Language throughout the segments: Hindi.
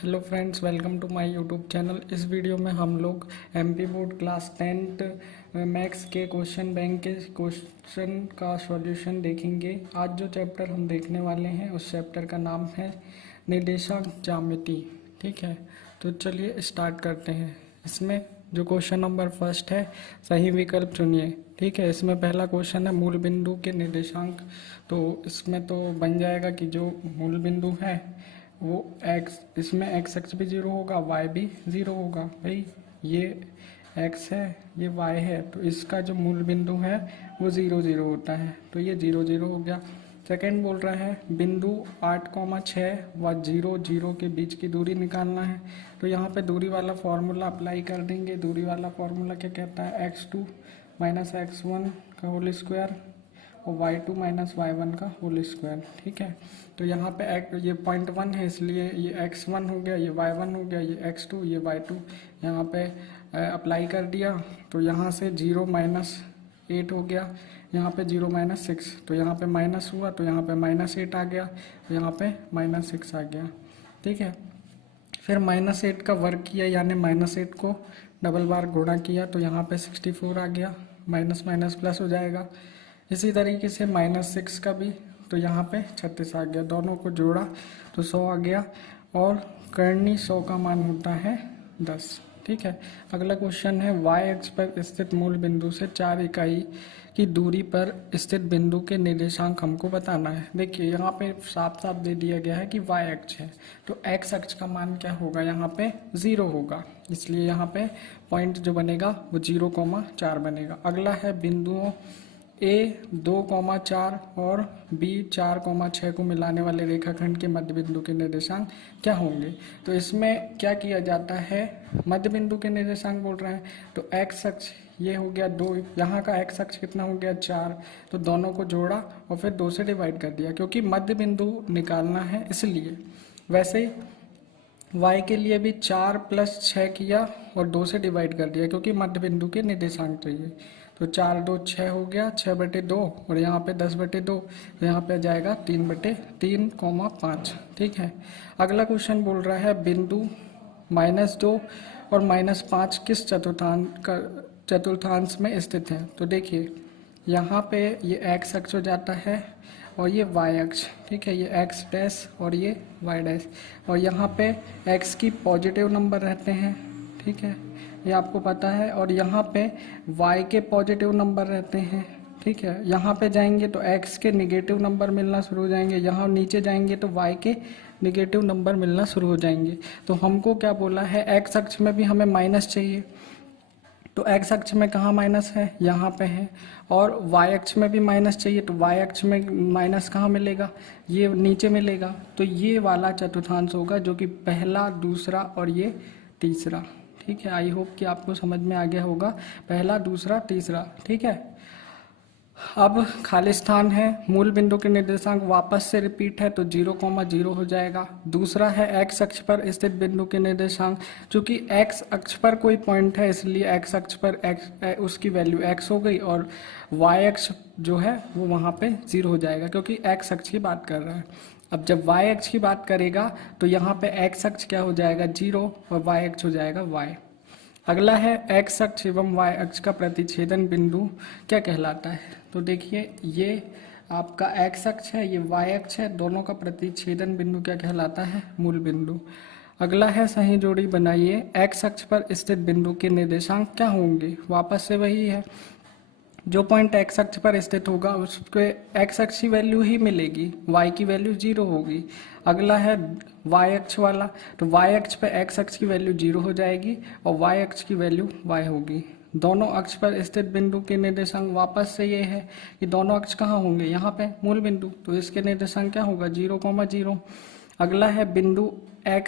Hello friends, welcome to my YouTube channel. इस वीडियो में हम लोग MP board class 10th maths के क्वेश्चन बैंक के क्वेश्चन का सॉल्यूशन देखेंगे। आज जो चैप्टर हम देखने वाले हैं उस चैप्टर का नाम है निर्देशांक ज्यामिति। ठीक है, तो चलिए स्टार्ट करते हैं। इसमें जो क्वेश्चन नंबर फर्स्ट है, सही विकल्प चुनिए। ठीक है, इसमें पहला क्वेश्चन है मूल बिंदु के निर्देशांक। तो इसमें तो बन जाएगा कि जो मूल बिंदु है वो x, इसमें एक्स एक्स भी ज़ीरो होगा, y भी ज़ीरो होगा। भाई ये x है, ये y है, तो इसका जो मूल बिंदु है वो ज़ीरो ज़ीरो होता है, तो ये ज़ीरो ज़ीरो हो गया। सेकंड बोल रहा है बिंदु 8,6 व 0 0 के बीच की दूरी निकालना है। तो यहाँ पे दूरी वाला फॉर्मूला अप्लाई कर देंगे। दूरी वाला फॉर्मूला क्या कहता है, x2 माइनस x1 का होल स्क्वायर और y2 माइनस y1 का होल स्क्वायर। ठीक है, तो यहाँ पे ये पॉइंट 1 है, इसलिए ये x1 हो गया, ये y1 हो गया, ये x2, ये y2 यहाँ पे अप्लाई कर दिया। तो यहाँ से 0 माइनस 8 हो गया, यहाँ पे 0 माइनस 6, तो यहाँ पे माइनस हुआ, तो यहाँ पे माइनस 8 आ गया, तो यहाँ पे माइनस 6 आ गया। ठीक है, फिर माइनस 8 का वर्ग किया, यानी माइनस 8 को डबल बार गुणा किया, तो यहाँ पे 64 आ गया, माइनस माइनस प्लस हो जाएगा। इसी तरीके से माइनस 6 का भी, तो यहाँ पे 36 आ गया, दोनों को जोड़ा तो 100 आ गया, और करनी 100 का मान होता है 10। ठीक है, अगला क्वेश्चन है y अक्ष पर स्थित मूल बिंदु से 4 इकाई की दूरी पर स्थित बिंदु के निर्देशांक हमको बताना है। देखिए यहाँ पे साफ साफ दे दिया गया है कि y अक्ष है, तो x अक्ष का मान क्या होगा, यहाँ पे 0 होगा, इसलिए यहाँ पे पॉइंट जो बनेगा वो 0,4 बनेगा। अगला है बिंदुओं A 2,4 और B 4,6 को मिलाने वाले रेखाखंड के मध्य बिंदु के निर्देशांक क्या होंगे। तो इसमें क्या किया जाता है, मध्य बिंदु के निर्देशांक बोल रहे हैं, तो x अक्ष ये हो गया 2, यहाँ का x अक्ष कितना हो गया 4, तो दोनों को जोड़ा और फिर 2 से डिवाइड कर दिया, क्योंकि मध्य बिंदु निकालना है इसलिए। वैसे ही y के लिए भी 4 + 6 किया और 2 से डिवाइड कर दिया, क्योंकि मध्य बिंदु के निर्देशांक चाहिए। तो 4 2 6 हो गया, 6/2, और यहाँ पे 10/2, तो यहाँ पे जाएगा 3/3,5। ठीक है, अगला क्वेश्चन बोल रहा है बिंदु -2 और -5 किस चतुर्थांश में स्थित है। तो देखिए यहाँ पे ये x अक्ष हो जाता है और ये y अक्ष। ठीक है, ये x डैश और ये y डैश, और यहाँ पे x की पॉजिटिव नंबर रहते हैं। ठीक है, ये आपको पता है, और यहाँ पे y के पॉजिटिव नंबर रहते हैं। ठीक है, यहाँ पे जाएंगे तो x के निगेटिव नंबर मिलना शुरू हो जाएंगे, यहाँ नीचे जाएंगे तो y के निगेटिव नंबर मिलना शुरू हो जाएंगे। तो हमको क्या बोला है, x अक्ष में भी हमें माइनस चाहिए, तो x अक्ष में कहाँ माइनस है, यहाँ पे है, और y अक्ष में भी माइनस चाहिए, तो y अक्ष में माइनस कहाँ मिलेगा, ये नीचे मिलेगा। तो ये वाला चतुर्थांश होगा, जो कि पहला, दूसरा और ये तीसरा। ठीक है, आई होप कि आपको समझ में आ गया होगा, पहला, दूसरा, तीसरा। ठीक है, अब खाली स्थान है, मूल बिंदु के निर्देशांक वापस से रिपीट है, तो 0,0 हो जाएगा। दूसरा है x अक्ष पर स्थित बिंदु के निर्देशांक, चूंकि x अक्ष पर कोई पॉइंट है इसलिए x अक्ष पर x उसकी वैल्यू x हो गई, और y अक्ष जो है वो वहाँ पे 0 हो जाएगा, क्योंकि x अक्ष की बात कर रहा है। अब जब y अक्ष की बात करेगा तो यहाँ पे x अक्ष क्या हो जाएगा 0 और y अक्ष हो जाएगा y। अगला है x अक्ष एवं y अक्ष का प्रतिच्छेदन बिंदु क्या कहलाता है। तो देखिए ये आपका x अक्ष है, ये y अक्ष है, दोनों का प्रतिच्छेदन बिंदु क्या कहलाता है, मूल बिंदु। अगला है सही जोड़ी बनाइए, x अक्ष पर स्थित बिंदु के निर्देशांक क्या होंगे। वापस से वही है, जो पॉइंट x अक्ष पर स्थित होगा उसके x अक्ष की वैल्यू ही मिलेगी, y की वैल्यू 0 होगी। अगला है y अक्ष वाला, तो y अक्ष पे x अक्ष की वैल्यू 0 हो जाएगी और y अक्ष की वैल्यू y होगी। दोनों अक्ष पर स्थित बिंदु के निर्देशांक वापस से ये है कि दोनों अक्ष कहाँ होंगे, यहाँ पे मूल बिंदु, तो इसके निर्देशांक क्या होगा 0,0। अगला है बिंदु x,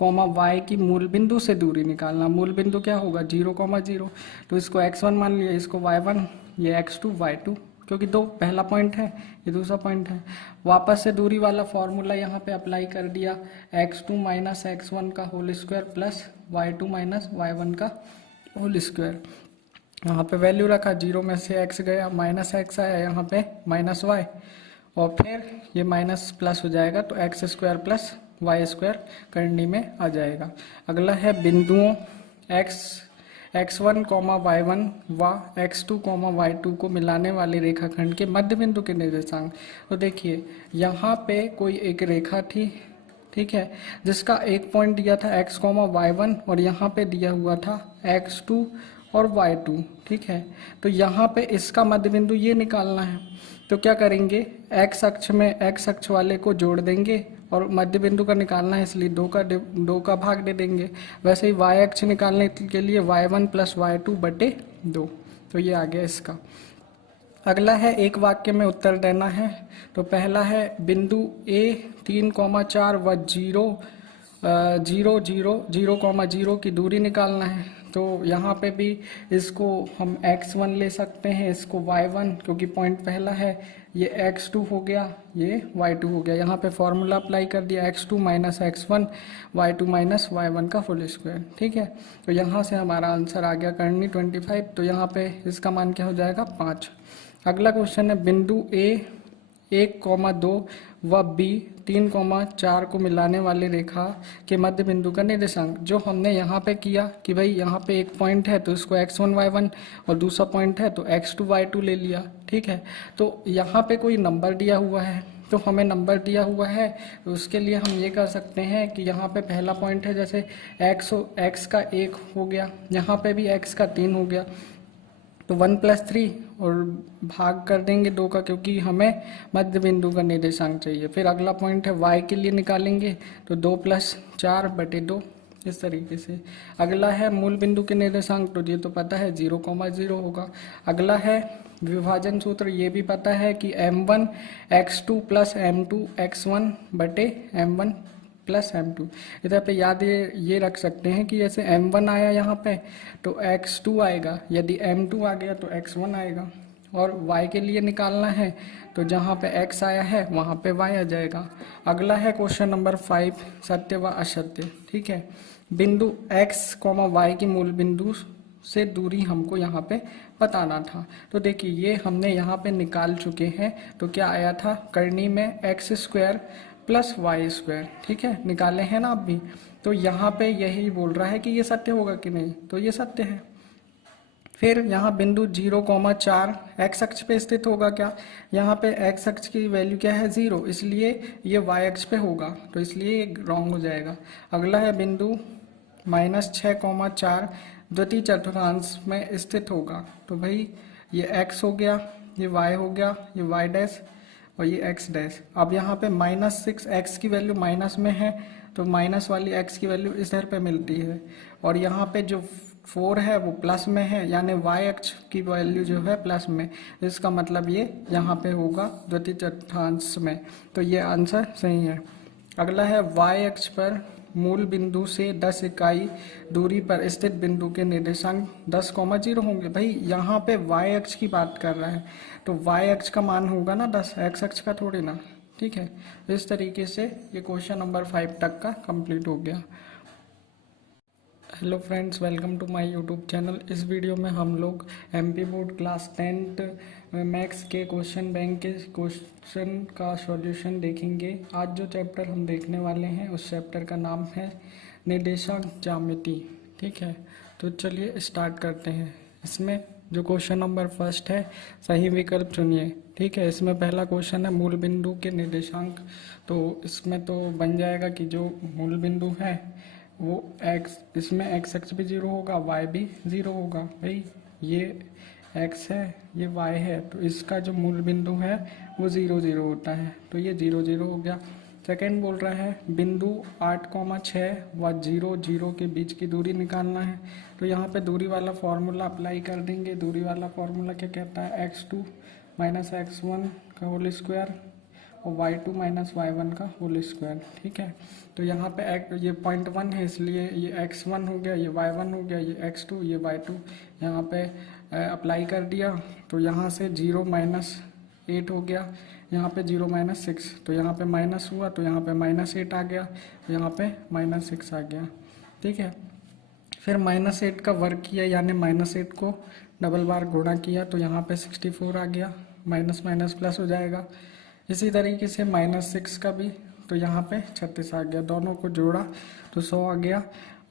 y की मूल बिंदु से दूरी निकालना। मूल बिंदु क्या होगा 0,0, तो इसको x1 मान लिया, इसको y1, ये x2 y2, क्योंकि दो पहला पॉइंट है, ये दूसरा पॉइंट है। वापस से दूरी वाला फॉर्मूला यहाँ पे अप्लाई कर दिया, x2 माइनस x1 का whole square plus y2 minus y1 का होल स्क्वायर। यहाँ पे वैल्यू रखा, 0 में से x गया, माइनस x आया, यहाँ पे माइनस y, और फिर ये माइनस प्लस हो जाएगा, तो x² प्लस वाई स्क्वायर करनी में आ जाएगा। अगला है बिंदुओं x1 y1 व x2 y2 को मिलाने वाले रेखाखंड के मध्य बिंदु के निर्देशांक। तो देखिए यहाँ पे कोई एक रेखा थी, ठीक है, जिसका एक पॉइंट दिया था x, y1 और यहाँ पे दिया हुआ था x2 और y2, ठीक है। तो यहाँ पे इसका मध्य बिंदु ये निकालना है। तो क्या करेंगे, x अक्ष में x अक्ष वाले को जोड़ देंगे और मध्य बिंदु का निकालना है इसलिए दो का भाग दे देंगे। वैसे ही y अक्ष निकालने के लिए y1 + y2 बटे 2। तो ये आ गया इसका। अगला है एक वाक्य में उत्तर देना है। तो पहला है बिंदु A 3,4 व 0,0 की दूरी निकालना है। तो यहाँ पे भी इसको हम x1 ले सकते हैं, इसको y1, क्योंकि पॉइंट पहला है, ये x2 हो गया, ये y2 हो गया। यहाँ पे फॉर्मूला अप्लाई कर दिया, x2 - x1 y2 - y1 का होल स्क्वायर, ठीक है। तो यहाँ से हमारा आंसर आ गया करनी 25। तो यहाँ पे इसका मान क्या हो जाएगा, 5। अगला क्वेश्चन है बिंदु A 1,2 व B 3,4 को मिलाने वाले रेखा के मध्य बिंदु का निर्देशांक। जो हमने यहाँ पे किया कि भाई यहाँ पे एक पॉइंट है तो इसको x1 y1 और दूसरा पॉइंट है तो x2 y2 ले लिया, ठीक है। तो यहाँ पे कोई नंबर दिया हुआ है, तो हमें नंबर दिया हुआ है तो उसके लिए हम ये कर सकते हैं कि यहाँ पे पहला पॉइंट है, जैसे x का 1 हो गया, यहाँ पे भी x का 3 हो गया, तो 1 + 3 और भाग कर देंगे 2 का, क्योंकि हमें मध्य बिंदु का निर्देशांक चाहिए। फिर अगला पॉइंट है y के लिए निकालेंगे तो 2 + 4 बटे 2, इस तरीके से। अगला है मूल बिंदु के निर्देशांक, तो ये तो पता है 0,0 होगा। अगला है विभाजन सूत्र, ये भी पता है कि m1 x2 + m2 x1 बटे m1 + m2। इधर पे याद ये रख सकते हैं कि जैसे m1 आया यहाँ पे तो x2 आएगा, यदि m2 आ गया तो x1 आएगा। और y के लिए निकालना है तो जहाँ पे x आया है वहाँ पे y आ जाएगा। अगला है क्वेश्चन नंबर 5, सत्य व असत्य, ठीक है। बिंदु x, y की मूल बिंदु से दूरी हमको यहाँ पे बताना था। तो देखिए ये हमने यहाँ पे निकाल चुके हैं। तो क्या आया था, करनी में x² + y², ठीक है, निकाले हैं ना आप भी। तो यहाँ पे यही बोल रहा है कि ये सत्य होगा कि नहीं, तो ये सत्य है। फिर यहाँ बिंदु 0,4 x अक्ष पे स्थित होगा क्या, यहाँ पे x अक्ष की वैल्यू क्या है 0, इसलिए ये y अक्ष पे होगा, तो इसलिए ये रॉन्ग हो जाएगा। अगला है बिंदु -6,4 द्वितीय चतुर्थांश में स्थित होगा। तो भाई ये x हो गया, ये y हो गया, ये y' और ये x'। अब यहाँ पे -6 x की वैल्यू माइनस में है तो माइनस वाली x की वैल्यू इधर पे मिलती है, और यहाँ पे जो 4 है वो प्लस में है, यानी y अक्ष की वैल्यू जो है प्लस में, इसका मतलब ये यहाँ पे होगा द्वितीय चतुर्थांश में। तो ये आंसर सही है। अगला है y अक्ष पर मूल बिंदु से 10 इकाई दूरी पर स्थित बिंदु के निर्देशांक 10,0 होंगे। भाई यहाँ पे y अक्ष की बात कर रहा है तो y अक्ष का मान होगा ना 10, x अक्ष का थोड़ी ना, ठीक है। इस तरीके से ये क्वेश्चन नंबर 5 तक का कंप्लीट हो गया। Hello friends, welcome to my YouTube channel. इस वीडियो में हम लोग एमपी बोर्ड क्लास 10 मैथ्स के क्वेश्चन बैंक के क्वेश्चन का सॉल्यूशन देखेंगे। आज जो चैप्टर हम देखने वाले हैं उस चैप्टर का नाम है निर्देशांक ज्यामिति, ठीक है। तो चलिए स्टार्ट करते हैं। इसमें जो क्वेश्चन नंबर 1 है, सही विकल्प चुनिए, ठीक है। इसमें पहला क्वेश्चन है मूल बिंदु के निर्देशांक। तो इसमें तो बन जाएगा कि जो मूल बिंदु है वो x, इसमें x अक्ष भी 0 होगा, y भी 0 होगा। भाई ये x है, ये y है, तो इसका जो मूल बिंदु है वो 0, 0 होता है, तो ये 0, 0 हो गया। सेकेंड बोल रहा है बिंदु 8,6 व 0, 0 के बीच की दूरी निकालना है। तो यहाँ पे दूरी वाला फॉर्मूला अप्लाई कर देंगे। दूरी वाला फॉर्मूला क्या कहता है, x2 - x1 का होल स्क्वायर और y2 - y1 का होल स्क्वायर, ठीक है। तो यहाँ पे ये पॉइंट 1 है इसलिए ये x1 हो गया, ये y1 हो गया, ये x2, ये y2 यहाँ पे अप्लाई कर दिया। तो यहाँ से 0 - 8 हो गया, यहाँ पे 0 - 6, तो यहाँ पे माइनस हुआ तो यहाँ पे -8 आ गया, तो यहाँ पे -6 आ गया, ठीक है। फिर -8 का वर्ग किया, यानी -8 को डबल बार गुणा किया तो यहाँ पे 64 आ गया, माइनस माइनस प्लस हो जाएगा। इसी तरीके से -6 का भी तो यहाँ पे 36 आ गया, दोनों को जोड़ा तो 100 आ गया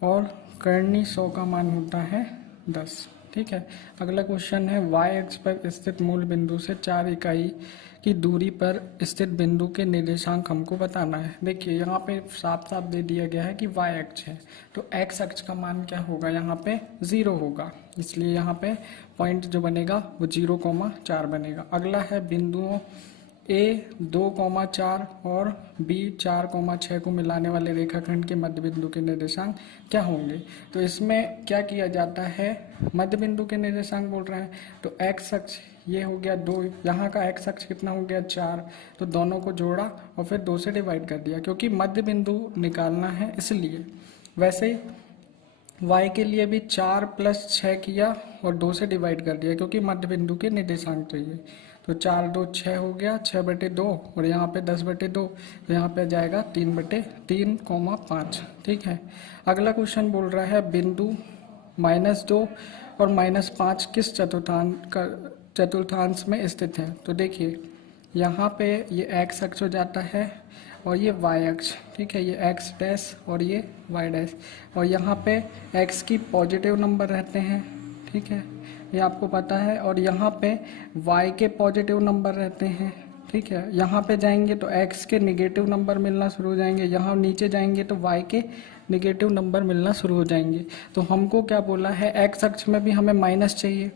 और करनी 100 का मान होता है 10। ठीक है, अगला क्वेश्चन है वाई अक्ष पर स्थित मूल बिंदु से 4 इकाई की दूरी पर स्थित बिंदु के निर्देशांक हमको बताना है। देखिए यहाँ पे साफ साफ दे दिया गया है कि वाई अक्ष है, तो एक्स अक्ष का मान क्या होगा, यहाँ पे 0 होगा, इसलिए यहाँ पे पॉइंट जो बनेगा वो 0,4 बनेगा। अगला है बिंदुओं ए 2,4 और बी 4,6 को मिलाने वाले रेखाखंड के मध्य बिंदु के निर्देशांक क्या होंगे। तो इसमें क्या किया जाता है, मध्य बिंदु के निर्देशांक बोल रहे हैं, तो एक्स अक्ष ये हो गया 2, यहाँ का एक्स अक्ष कितना हो गया 4, तो दोनों को जोड़ा और फिर 2 से डिवाइड कर दिया, क्योंकि मध्य बिंदु निकालना है इसलिए। वैसे ही y के लिए भी 4 + 6 किया और 2 से डिवाइड कर दिया, क्योंकि मध्य बिंदु के निर्देशांक चाहिए। तो 4 2 6 हो गया, 6/2 और यहाँ पे 10/2, तो यहाँ पे जाएगा 3/3,5। ठीक है, अगला क्वेश्चन बोल रहा है बिंदु -2 और -5 किस चतुर्थांश में स्थित है। तो देखिए यहाँ पे ये x अक्ष हो जाता है और ये y अक्ष, ठीक है, ये x डैश और ये y डैश, और यहाँ पे x की पॉजिटिव नंबर रहते हैं, ठीक है, ये आपको पता है, और यहाँ पे y के पॉजिटिव नंबर रहते हैं। ठीक है, यहाँ पे जाएंगे तो x के निगेटिव नंबर मिलना शुरू हो जाएंगे, यहाँ नीचे जाएंगे तो y के निगेटिव नंबर मिलना शुरू हो जाएंगे। तो हमको क्या बोला है, x अक्ष में भी हमें माइनस चाहिए,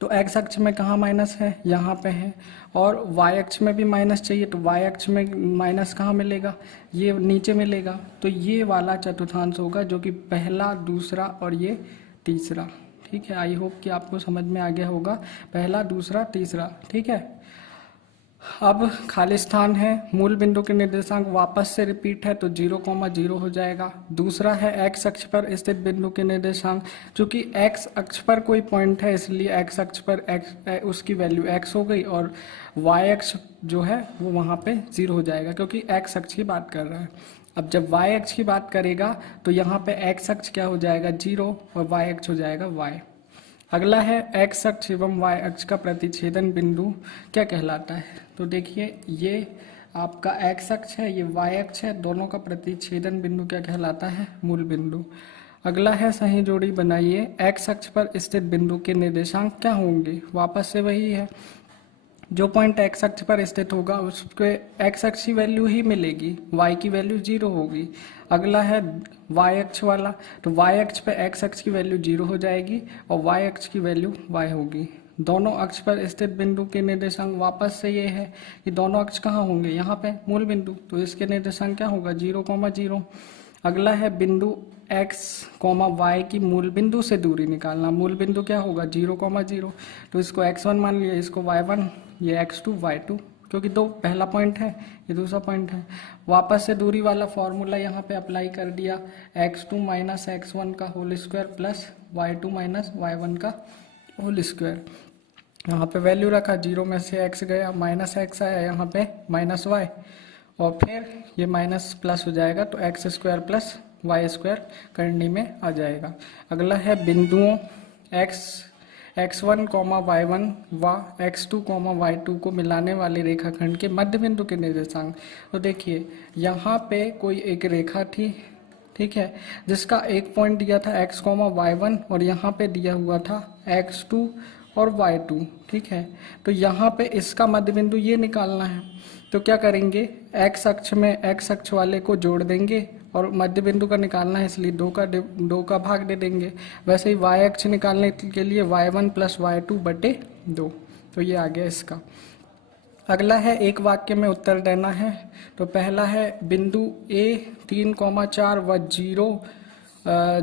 तो x अक्ष में कहाँ माइनस है, यहाँ पे है, और y अक्ष में भी माइनस चाहिए, तो y अक्ष में माइनस कहाँ मिलेगा, ये नीचे मिलेगा। तो ये वाला चतुर्थांश होगा जो कि पहला, दूसरा और ये तीसरा। ठीक है, आई होप कि आपको समझ में आ गया होगा, पहला, दूसरा, तीसरा। ठीक है, अब खाली स्थान है, मूल बिंदु के निर्देशांक वापस से रिपीट है, तो 0,0 हो जाएगा। दूसरा है x अक्ष पर स्थित बिंदु के निर्देशांक, चूंकि x अक्ष पर कोई पॉइंट है इसलिए x अक्ष पर x उसकी वैल्यू x हो गई, और y अक्ष जो है वो वहाँ पे 0 हो जाएगा, क्योंकि x अक्ष की बात कर रहा है। अब जब y अक्ष की बात करेगा तो यहाँ पे x अक्ष क्या हो जाएगा 0 और y अक्ष हो जाएगा y। अगला है x अक्ष एवं y अक्ष का प्रतिच्छेदन बिंदु क्या कहलाता है। तो देखिए ये आपका x अक्ष है, ये y अक्ष है, दोनों का प्रतिच्छेदन बिंदु क्या कहलाता है, मूल बिंदु। अगला है सही जोड़ी बनाइए, x अक्ष पर स्थित बिंदु के निर्देशांक क्या होंगे। वापस से वही है, जो पॉइंट x अक्ष पर स्थित होगा उसके x अक्ष की वैल्यू ही मिलेगी, y की वैल्यू 0 होगी। अगला है y अक्ष वाला, तो y अक्ष पे x अक्ष की वैल्यू 0 हो जाएगी और y अक्ष की वैल्यू y होगी। दोनों अक्ष पर स्थित बिंदु के निर्देशांक वापस से ये है कि दोनों अक्ष कहाँ होंगे, यहाँ पे मूल बिंदु, तो इसके निर्देशांक क्या होगा 0,0। अगला है बिंदु x, y की मूल बिंदु से दूरी निकालना। मूल बिंदु क्या होगा 0,0, तो इसको x1 मान लिया, इसको y1, ये x2 y2, क्योंकि दो पहला पॉइंट है ये दूसरा पॉइंट है। वापस से दूरी वाला फॉर्मूला यहाँ पे अप्लाई कर दिया, x2 - x1 का whole square plus y2 - y1 का होल स्क्वायर। यहाँ पे वैल्यू रखा, 0 में से x गया, -x आया, यहाँ पे -y, और फिर ये माइनस प्लस हो जाएगा, तो x² + y² करने में आ जाएगा। अगला है बिंदुओं x1, y1 व x2, y2 को मिलाने वाले रेखाखंड के मध्य बिंदु के निर्देशांक। तो देखिए यहाँ पे कोई एक रेखा थी, ठीक है, जिसका एक पॉइंट दिया था x, y1 और यहाँ पे दिया हुआ था x2 और y2। ठीक है, तो यहाँ पे इसका मध्य बिंदु ये निकालना है, तो क्या करेंगे, x अक्ष में x अक्ष वाले को जोड़ देंगे और मध्य बिंदु का निकालना है इसलिए 2 का भाग दे देंगे। वैसे ही y अक्ष निकालने के लिए y1 + y2/2, तो ये आ गया इसका। अगला है एक वाक्य में उत्तर देना है। तो पहला है बिंदु A 3,4 व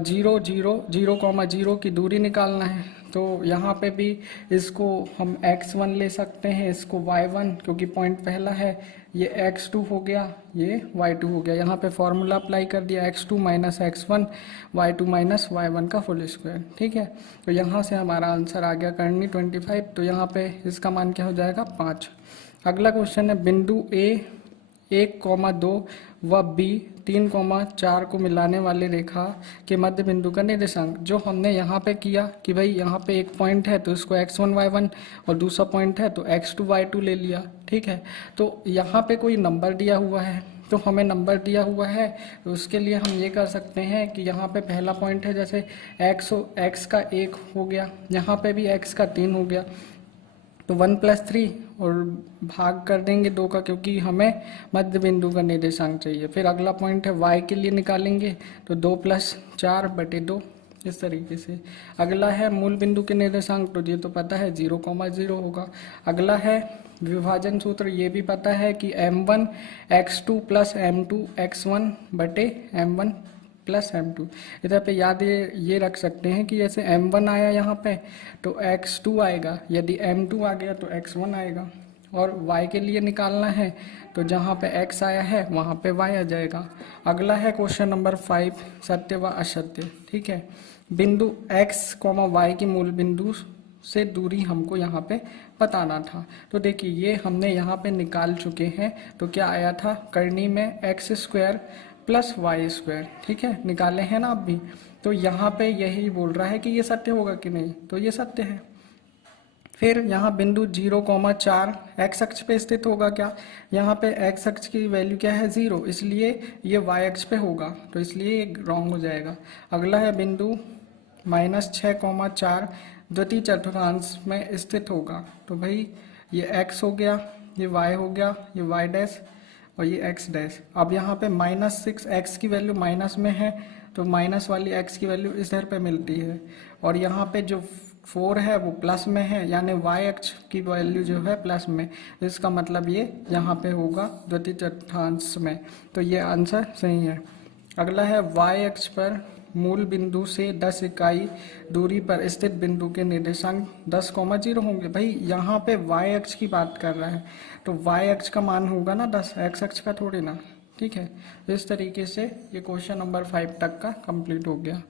0,0 की दूरी निकालना है। तो यहाँ पे भी इसको हम x1 ले सकते हैं, इसको y1, क्योंकि पॉइंट पहला है, ये x2 हो गया, ये y2 हो गया। यहाँ पे फॉर्मूला अप्लाई कर दिया, x2 - x1 y2 - y1 का होल स्क्वायर। ठीक है, तो यहाँ से हमारा आंसर आ गया करनी 25, तो यहाँ पे इसका मान क्या हो जाएगा 5। अगला क्वेश्चन है बिंदु A 1,2 व B 3,4 को मिलाने वाली रेखा के मध्य बिंदु का निर्देशांक। जो हमने यहाँ पे किया कि भाई यहाँ पे एक पॉइंट है तो इसको x1 y1 और दूसरा पॉइंट है तो x2 y2 ले लिया। ठीक है, तो यहाँ पे कोई नंबर दिया हुआ है, तो हमें नंबर दिया हुआ है, तो उसके लिए हम ये कर सकते हैं कि यहाँ पे पहला पॉइंट है, जैसे x का 1 हो गया, यहाँ पे भी x का 3 हो गया, तो 1+3 और भाग कर देंगे 2 का, क्योंकि हमें मध्य बिंदु का निर्देशांक चाहिए। फिर अगला पॉइंट है y के लिए निकालेंगे, तो 2+4/2 इस तरीके से। अगला है मूल बिंदु के निर्देशांक, तो ये तो पता है 0,0 होगा। अगला है विभाजन सूत्र, ये भी पता है कि m1 x2 + m2 x1 बटे m1 + m2। इधर पे याद ये रख सकते हैं कि जैसे m1 आया यहाँ पे तो x2 आएगा, यदि m2 आ गया तो x1 आएगा। और y के लिए निकालना है तो जहाँ पे x आया है वहाँ पे y आ जाएगा। अगला है क्वेश्चन नंबर 5, सत्य व असत्य। ठीक है, बिंदु x, y की मूल बिंदु से दूरी हमको यहाँ पे बताना था। तो देखिए ये हमने यहाँ पे निकाल चुके हैं। तो क्या आया था करनी में x² + y²। ठीक है, निकाले हैं ना आप भी। तो यहाँ पे यही बोल रहा है कि ये सत्य होगा कि नहीं, तो ये सत्य है। फिर यहाँ बिंदु 0,4 x अक्ष पे स्थित होगा क्या, यहाँ पे x अक्ष की वैल्यू क्या है 0, इसलिए ये y अक्ष पे होगा, तो इसलिए ये रॉन्ग हो जाएगा। अगला है बिंदु -6,4 द्वितीय चतुर्थांश में स्थित होगा, तो भाई ये x हो गया, ये y हो गया, ये y' और ये x'। अब यहाँ पे -6 x की वैल्यू माइनस में है, तो माइनस वाली x की वैल्यू इधर पे मिलती है, और यहाँ पे जो 4 है वो प्लस में है, यानी y अक्ष की वैल्यू जो है प्लस में, इसका मतलब ये यहाँ पे होगा द्वितीय चतुर्थांश में, तो ये आंसर सही है। अगला है y अक्ष पर मूल बिंदु से 10 इकाई दूरी पर स्थित बिंदु के निर्देशांक 10,0 होंगे। भाई यहाँ पे y अक्ष की बात कर रहा है, तो y अक्ष का मान होगा ना 10, x अक्ष का थोड़ी ना। ठीक है, इस तरीके से ये क्वेश्चन नंबर 5 तक का कंप्लीट हो गया।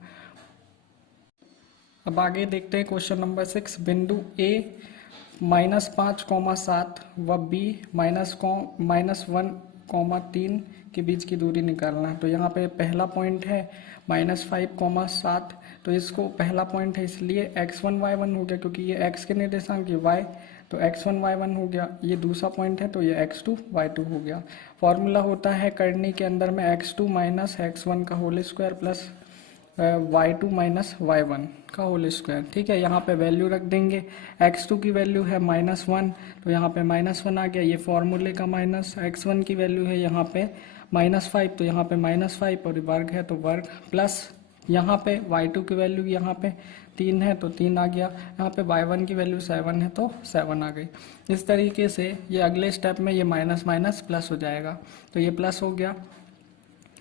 अब आगे देखते हैं क्वेश्चन नंबर 6, बिंदु A -5,7 व B -1,3 के बीच की दूरी निकालना है। तो यहाँ पे पहला पॉइंट है -5,7, तो इसको पहला पॉइंट है इसलिए x1 y1 हो गया, क्योंकि ये x के निर्देशांक ये y, तो x1 y1 हो गया। ये दूसरा पॉइंट है तो ये x2 y2 हो गया। फॉर्मूला होता है करनी के अंदर में x2 - x1 का whole square plus y2 - y1 का होल स्क्वायर। ठीक है, यहाँ पे वैल्यू रख देंगे, x2 की वैल्यू है -1, तो यहाँ पे -1 आ गया, ये फॉर्मूले का माइनस। x1 की वैल्यू है यहाँ पे -5, तो यहाँ पे -5 और वर्ग है तो वर्ग, प्लस यहाँ पे y2 की वैल्यू यहाँ पे 3 है तो 3 आ गया, यहाँ पे y1 की वैल्यू 7 है तो 7 आ गई। इस तरीके से ये अगले स्टेप में ये माइनस माइनस प्लस हो जाएगा, तो ये प्लस हो गया,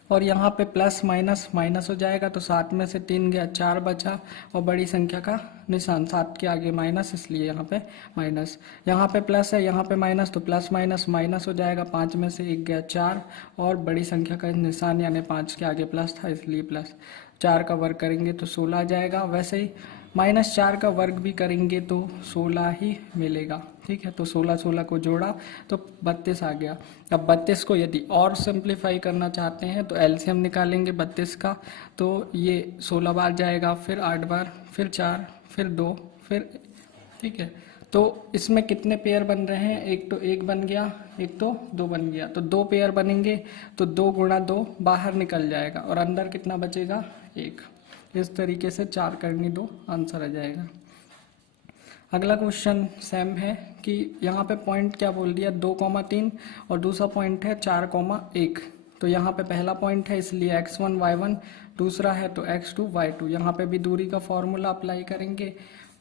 और यहाँ पे प्लस माइनस माइनस हो जाएगा, तो 7 में से 3 गया, 4 बचा, और बड़ी संख्या का निशान 7 के आगे माइनस, इसलिए यहाँ पे माइनस। यहाँ पे प्लस है, यहाँ पे माइनस, तो प्लस माइनस माइनस हो जाएगा, 5 में से 1 गया 4, और बड़ी संख्या का निशान यानी 5 के आगे प्लस था इसलिए प्लस। 4 का वर्ग करेंगे तो 16 आ जाएगा, वैसे ही -4 का वर्ग भी करेंगे तो 16 ही मिलेगा। ठीक है, तो 16 को जोड़ा तो 32 आ गया। अब 32 को यदि और सिंप्लीफाई करना चाहते हैं तो एलसीएम निकालेंगे 32 का, तो ये 16 बार जाएगा, फिर 8 बार, फिर 4, फिर 2, फिर। ठीक है, तो इसमें कितने पेयर बन रहे हैं, एक तो 1 बन गया, एक तो 2 बन गया, तो 2 पेयर बनेंगे, तो 2 × 2 बाहर निकल जाएगा, और अंदर कितना बचेगा 1। इस तरीके से 4 करनी 2 आंसर आ जाएगा। अगला क्वेश्चन सेम है कि यहाँ पे पॉइंट क्या बोल दिया 2,3, और दूसरा पॉइंट है 4,1। तो यहाँ पे पहला पॉइंट है इसलिए x1 y1, दूसरा है तो x2 y2। यहाँ पे भी दूरी का फॉर्मूला अप्लाई करेंगे,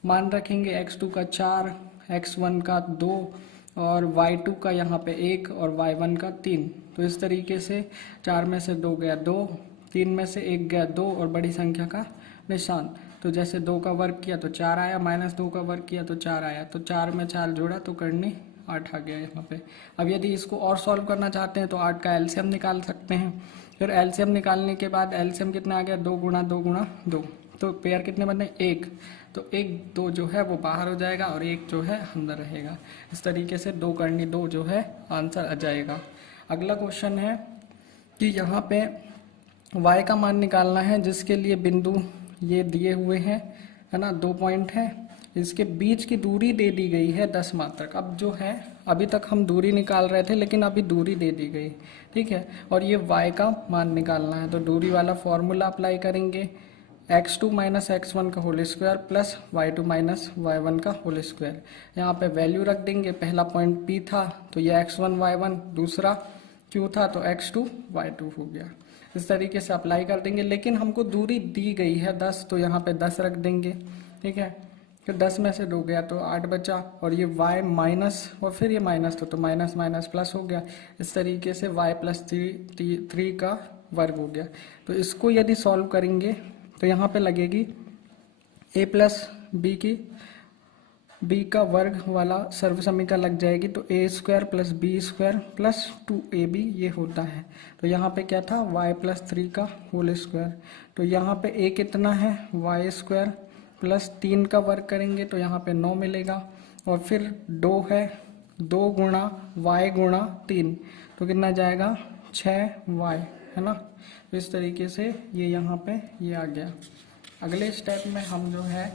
मान रखेंगे x2 का 4, x1 का 2 और y2 का यहाँ पे 1 और y1 का 3। तो इस तरीके से 4 में से 2 गया 2, 3 में से 1 गया 2, और बड़ी संख्या का निशान। तो जैसे 2 का वर्ग किया तो 4 आया, -2 का वर्ग किया तो 4 आया, तो 4 में 4 जोड़ा तो करनी 8 आ गया यहाँ पे। अब यदि इसको और सॉल्व करना चाहते हैं तो 8 का एलसीएम निकाल सकते हैं। फिर एलसीएम निकालने के बाद एलसीएम कितना आ गया 2 × 2 × 2, तो पेयर कितने बने 1, तो 1 2 जो है वो बाहर हो जाएगा और 1 जो है अंदर रहेगा। इस तरीके से 2 करनी 2 जो है आंसर आ जाएगा। अगला क्वेश्चन है कि यहाँ पे y का मान निकालना है, जिसके लिए बिंदु ये दिए हुए हैं, है ना, 2 पॉइंट है, इसके बीच की दूरी दे दी गई है 10 मात्रक। अब जो है अभी तक हम दूरी निकाल रहे थे लेकिन अभी दूरी दे दी गई, ठीक है। और ये y का मान निकालना है, तो दूरी वाला फॉर्मूला अप्लाई करेंगे, x2 माइनस x1 का whole square plus y2 minus y1 का होल स्क्वायर। यहाँ पे वैल्यू रख देंगे, पहला पॉइंट p था तो ये x1 y1, दूसरा q था तो x2 y2 हो गया। इस तरीके से अप्लाई कर देंगे, लेकिन हमको दूरी दी गई है 10, तो यहाँ पे 10 रख देंगे, ठीक है। तो 10 में से 2 गया तो 8 बचा, और ये y माइनस और फिर ये माइनस तो माइनस माइनस प्लस हो गया। इस तरीके से y प्लस 3 का वर्ग हो गया। तो इसको यदि सॉल्व करेंगे तो यहाँ पे लगेगी a प्लस बी का वर्ग वाला सर्व समीकरण लग जाएगी, तो a square plus b square plus 2ab ये होता है। तो यहाँ पे क्या था, y प्लस 3 का होल स्क्वायर। तो यहाँ पे a कितना है, y स्क्वायर प्लस 3 का वर्ग करेंगे तो यहाँ पे 9 मिलेगा, और फिर 2 है, 2 गुणा y गुणा 3 तो कितना जाएगा 6y, है ना। तो इस तरीके से ये यहाँ पे ये आ गया। अगले स्टेप में हम जो है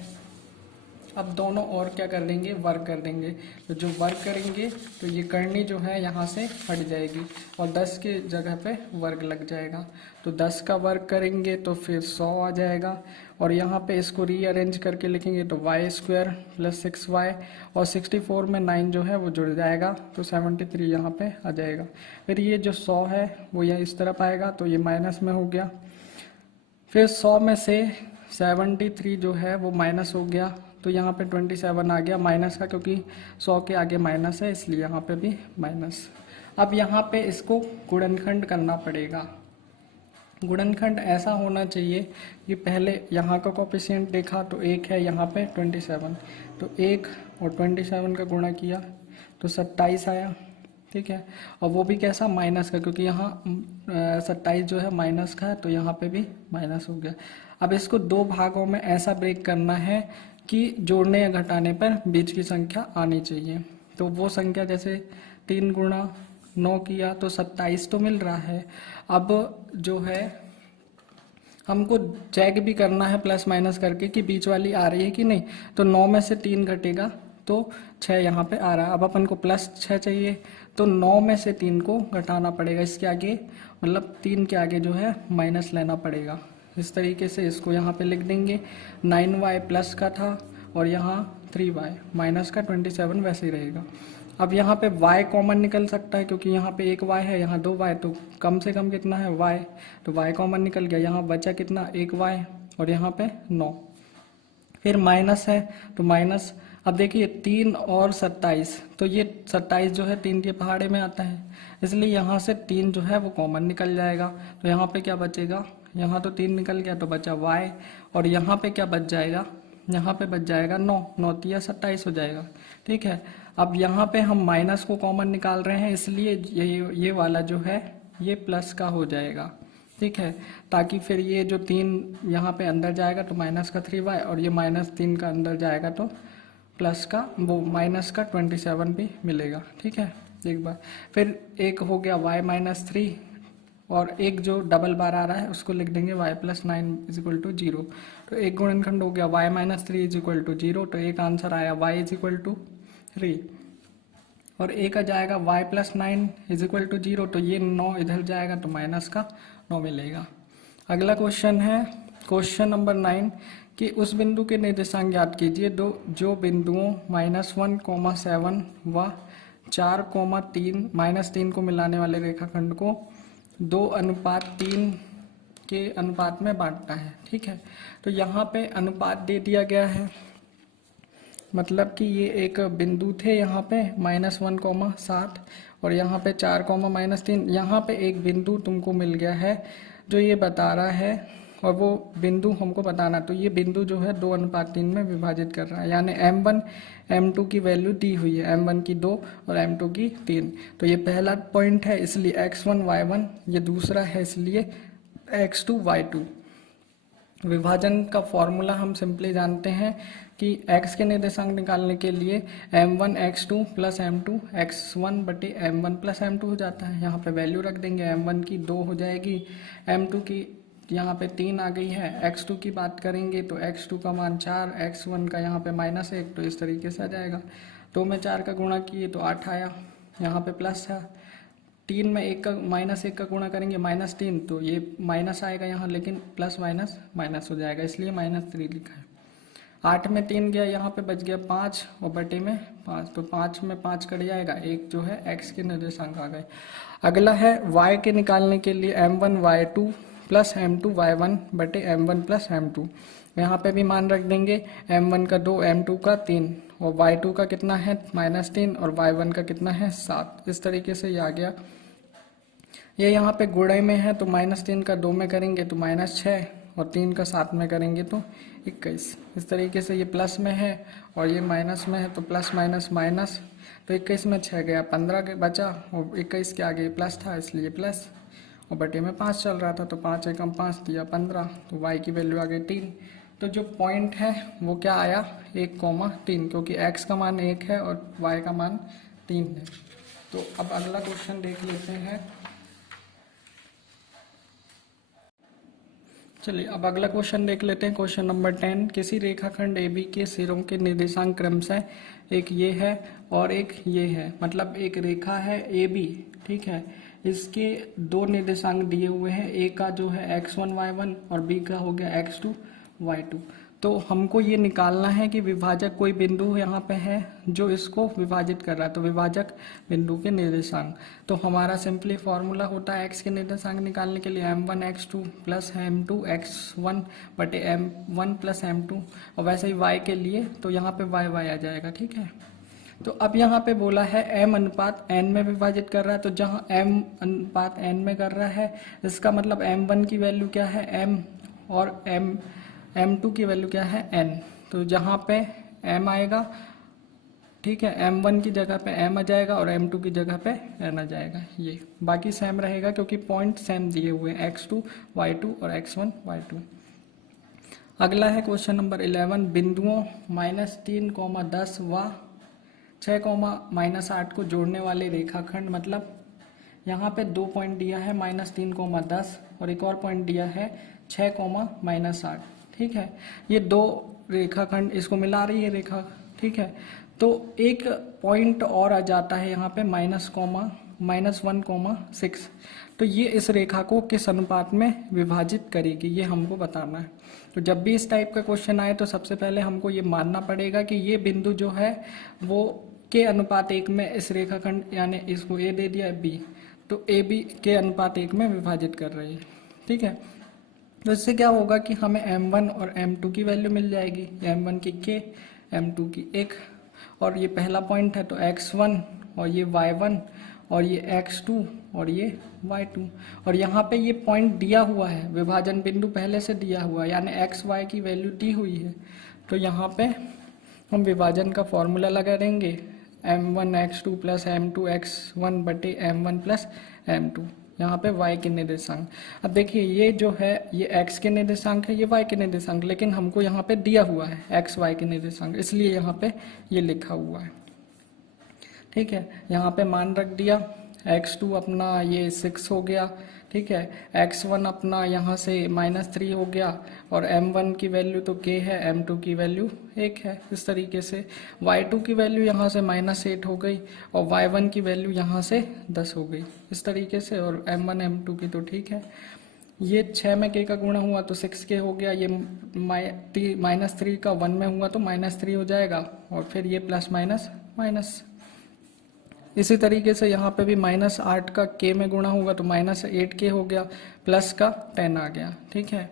अब दोनों और क्या कर देंगे, वर्क कर देंगे। तो जो वर्क करेंगे तो ये करनी जो है यहाँ से हट जाएगी और 10 के जगह पे वर्ग लग जाएगा। तो 10 का वर्क करेंगे तो फिर 100 आ जाएगा, और यहाँ पे इसको रीअरेंज करके लिखेंगे तो y स्क्वायर प्लस 6y, और 64 में 9 जो है वो जुड़ जाएगा तो 73 यहाँ पे आ जाएगा। फिर ये जो 100 है वो यहाँ इस तरफ आएगा तो ये माइनस में हो गया। फिर 100 में से 73 जो है वो माइनस हो गया, तो यहाँ पे 27 आ गया माइनस का, क्योंकि 100 के आगे माइनस है इसलिए यहाँ पे भी माइनस। अब यहाँ पे इसको गुणनखंड करना पड़ेगा। गुणनखंड ऐसा होना चाहिए कि पहले यहाँ का कोफिशिएंट देखा तो 1 है, यहाँ पे 27, तो 1 और 27 का गुणा किया तो 27 आया, ठीक है। और वो भी कैसा, माइनस का, क्योंकि यहाँ 27 जो है माइनस का है तो यहाँ पे भी माइनस हो गया। अब इसको 2 भागों में ऐसा ब्रेक करना है कि जोड़ने या घटाने पर बीच की संख्या आनी चाहिए। तो वो संख्या जैसे 3 गुणा 9 किया तो 27 तो मिल रहा है। अब जो है हमको चेक भी करना है प्लस माइनस करके कि बीच वाली आ रही है कि नहीं। तो 9 में से 3 घटेगा तो 6 यहाँ पे आ रहा है। अब अपन को प्लस 6 चाहिए तो 9 में से 3 को घटाना पड़ेगा, इसके आगे मतलब 3 के आगे जो है माइनस लेना पड़ेगा। इस तरीके से इसको यहाँ पे लिख देंगे। 9y प्लस का था और यहाँ 3y, माइनस का 27 वैसे ही रहेगा। अब यहाँ पे y कॉमन निकल सकता है, क्योंकि यहाँ पे 1 y है, यहाँ 2 y, तो कम से कम कितना है y, तो y कॉमन निकल गया। यहाँ बचा कितना, 1 y, और यहाँ पे 9। फिर माइनस है तो माइनस, अब देखिए 3 और 27, तो ये 27 जो है 3 के पहाड़े में आता है, इसलिए यहाँ से 3 जो है वो कॉमन निकल जाएगा। तो यहाँ पे क्या बचेगा, यहाँ तो 3 निकल गया तो बचा y, और यहाँ पे क्या बच जाएगा, यहाँ पे बच जाएगा 9, 9 तिया 27 हो जाएगा, ठीक है। अब यहाँ पे हम माइनस को कॉमन निकाल रहे हैं, इसलिए ये वाला जो है ये प्लस का हो जाएगा, ठीक है। ताकि फिर ये जो 3 यहाँ पे अंदर जाएगा तो माइनस का 3y, और ये माइनस 3 का अंदर जाएगा तो प्लस का वो माइनस का 27 भी मिलेगा, ठीक है। एक बार फिर एक हो गया y माइनस 3, और एक जो डबल बार आ रहा है उसको लिख देंगे y plus 9 is equal to 0। तो एक गुणनखंड हो गया y minus 3 is equal to 0, तो एक आंसर आया y इज इक्वल टू 3, और एक आ जाएगा y plus 9 is equal to 0, तो ये 9 इधर जाएगा तो माइनस का 9 मिलेगा। अगला क्वेश्चन है क्वेश्चन नंबर 9 कि उस बिंदु के निर्देशांक ज्ञात कीजिए दो जो बिंदुओं -1,7 व 4,3 -3 को मिलाने वाले रेखाखंड को 2:3 के अनुपात में बांटता है, ठीक है। तो यहाँ पे अनुपात दे दिया गया है, मतलब कि ये एक बिंदु थे यहाँ पे -1,7 और यहाँ पे 4,-3। यहाँ पे एक बिंदु तुमको मिल गया है जो ये बता रहा है, और वो बिंदु हमको बताना। तो ये बिंदु जो है 2:3 में विभाजित कर रहा है, यानी m1 m2 की वैल्यू दी हुई है, m1 की 2 और m2 की 3। तो ये पहला पॉइंट है इसलिए x1 y1, ये दूसरा है इसलिए x2 y2। विभाजन का फॉर्मूला हम सिंपली जानते हैं कि x के निर्देशांक निकालने के लिए m1 x2 plus m2 x1 बटे m1 प्लस m2 हो जाता है। यहाँ पे वैल्यू रख देंगे, m1 की 2 हो जाएगी, m2 की यहाँ पे 3 आ गई है। x2 की बात करेंगे तो x2 का मान 4, x1 का यहाँ पे -1, तो इस तरीके से आ जाएगा। 2 में 4 का गुणा किए तो 8 आया, यहाँ पे प्लस था। 3 में 1 का -1 का गुणा करेंगे -3, तो ये माइनस आएगा यहाँ, लेकिन प्लस माइनस माइनस हो जाएगा, इसलिए -3 लिखा है। 8 में 3 गया, यहाँ पे बच गया 5 और बटे में 5, तो 5 में 5 कट जाएगा, एक जो है x के निर्देशांक आ गए। अगला है y के निकालने के लिए m1 y2 plus m2 y1 बटे m1 प्लस m2। यहाँ पे भी मान रख देंगे, m1 का 2, m2 का 3 और y2 का कितना है -3 और y1 का कितना है 7। इस तरीके से ये आ गया। ये यहाँ पे गुणे में है तो -3 का 2 में करेंगे तो -6 और 3 का 7 में करेंगे तो 21। इस तरीके से ये प्लस में है और ये माइनस में है तो प्लस माइनस माइनस, तो 21 में 6 गया, 15 के बचा और 21 के आगे प्लस था इसलिए प्लस, और बटे में 5 चल रहा था तो 5 एकम 5 दिया 15, तो y की वैल्यू आ गई 3। तो जो पॉइंट है वो क्या आया 1,3, क्योंकि x का मान 1 है और y का मान 3 है। तो अब अगला क्वेश्चन देख लेते हैं। चलिए अब अगला क्वेश्चन देख लेते हैं। क्वेश्चन नंबर 10, किसी रेखाखंड AB के सिरों के निर्देशांक क्रमशः एक ये है और एक ये है, मतलब एक रेखा है AB, ठीक है, इसके दो निर्देशांक दिए हुए हैं, A का जो है x1 y1 और B का हो गया x2 y2। तो हमको ये निकालना है कि विभाजक कोई बिंदु यहाँ पे है जो इसको विभाजित कर रहा है, तो विभाजक बिंदु के निर्देशांक। तो हमारा सिंपली फॉर्मूला होता है x के निर्देशांक निकालने के लिए m1 x2 plus m2 x1 बटे m1 प्लस m2, और वैसे ही y के लिए तो यहाँ पे y आ जाएगा, ठीक है। तो अब यहाँ पे बोला है m अनुपात n में विभाजित कर रहा है, तो जहाँ m अनुपात n में कर रहा है इसका मतलब m1 की वैल्यू क्या है m और m2 की वैल्यू क्या है n। तो जहाँ पे m आएगा, ठीक है, m1 की जगह पे m आ जाएगा और m2 की जगह पे n आ जाएगा। ये बाकी सेम रहेगा क्योंकि पॉइंट सेम दिए हुए हैं x2 y2 और x1 y2। अगला है क्वेश्चन नंबर 11, बिंदुओं -3, 10 व 6, -8 को जोड़ने वाले रेखाखंड, मतलब यहाँ पे 2 पॉइंट दिया है -3, 10 और एक और पॉइंट दिया है 6, -8, ठीक है। ये दो रेखाखंड इसको मिला रही है रेखा, ठीक है। तो एक पॉइंट और आ जाता है यहाँ पे -1,6, तो ये इस रेखा को किस अनुपात में विभाजित करेगी, ये हमको बताना है। तो जब भी इस टाइप का क्वेश्चन आए तो सबसे पहले हमको ये मानना पड़ेगा कि ये बिंदु जो है वो के अनुपात 1 में इस रेखाखंड, यानी इसको A दे दिया B, तो AB के अनुपात 1 में विभाजित कर रही है, ठीक है। तो इससे क्या होगा कि हमें m1 और m2 की वैल्यू मिल जाएगी, m1 की k, m2 की 1, और ये पहला पॉइंट है तो x1 और ये y1 और ये x2 और ये y2, और यहाँ पे ये पॉइंट दिया हुआ है, विभाजन बिंदु पहले से दिया हुआ है, यानी x y की वैल्यू दी हुई है। तो यहाँ पे हम विभाजन का फॉर्मूला लगा देंगे, m1 x2 plus m2 x1 बटे m1 प्लस m2, यहाँ पे y के निर्देशांक। अब देखिए ये जो है ये x के निर्देशांक है, ये y के निर्देशांक, लेकिन हमको यहाँ पे दिया हुआ है x y के निर्देशांक, इसलिए यहाँ पे ये लिखा हुआ है, ठीक है। यहाँ पे मान रख दिया, x2 अपना ये 6 हो गया, ठीक है, x1 अपना यहाँ से -3 हो गया, और m1 की वैल्यू तो k है, m2 की वैल्यू 1 है। इस तरीके से y2 की वैल्यू यहाँ से -8 हो गई और y1 की वैल्यू यहाँ से 10 हो गई, इस तरीके से, और m1 m2 की तो ठीक है। ये 6 में k का गुणा हुआ तो 6k हो गया, ये -3 का 1 में हुआ तो -3 हो जाएगा, और फिर ये प्लस माइनस माइनस। इसी तरीके से यहाँ पे भी -8 का k में गुणा होगा तो -8k हो गया, प्लस का 10 आ गया, ठीक है।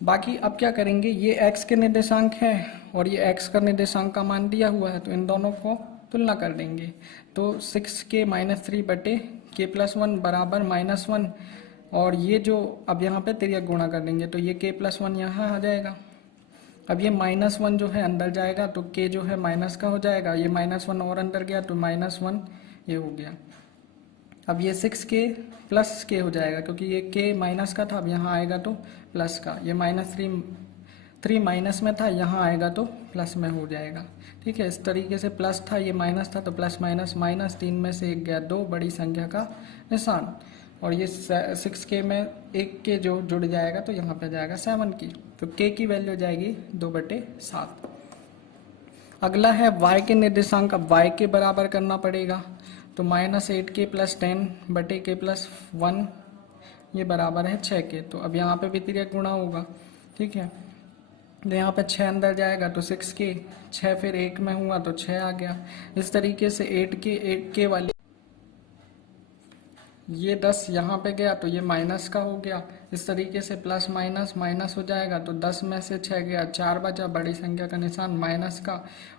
बाकी अब क्या करेंगे, ये x के निर्देशांक है और ये x का निर्देशांक का मान दिया हुआ है, तो इन दोनों को तुलना कर देंगे। तो 6k -3 बटे k + 1 बराबर -1, और ये जो अब यहाँ पे तिर्यक गुणा कर देंगे तो ये k + 1 यहाँ आ जाएगा। अब ये -1 जो है अंदर जाएगा तो k जो है माइनस का हो जाएगा, ये -1 और अंदर गया तो -1 ये हो गया। अब ये 6k प्लस k हो जाएगा, क्योंकि ये k माइनस का था, अब यहाँ आएगा तो प्लस का, ये -3 माइनस में था, यहाँ आएगा तो प्लस में हो जाएगा, ठीक है। इस तरीके से प्लस था, ये माइनस था तो प्लस माइनस माइनस, 3 में से 1 गया 2, बड़ी संख्या का निशान, और ये 6k में 1k जो जुड़ जाएगा तो यहाँ पे जाएगा 7 की, तो k की वैल्यू हो जाएगी 2/7। अगला है y के निर्देशांक, अब y के बराबर करना पड़ेगा, तो -8k + 10 बटे k + 1 ये बराबर है 6 के। तो अब यहाँ पे भी तिर्यक गुणा होगा, ठीक है। तो यहाँ पे 6 अंदर जाएगा तो 6k, 6 फिर 1 में हुआ तो 6 आ गया। इस तरीके से 8k वाली ये 10 यहाँ पे गया तो ये माइनस का हो गया। इस तरीके से प्लस माइनस माइनस हो जाएगा, तो 10 में से 6 गया, 4 बचा, बड़ी संख्या का निशान माइनस का।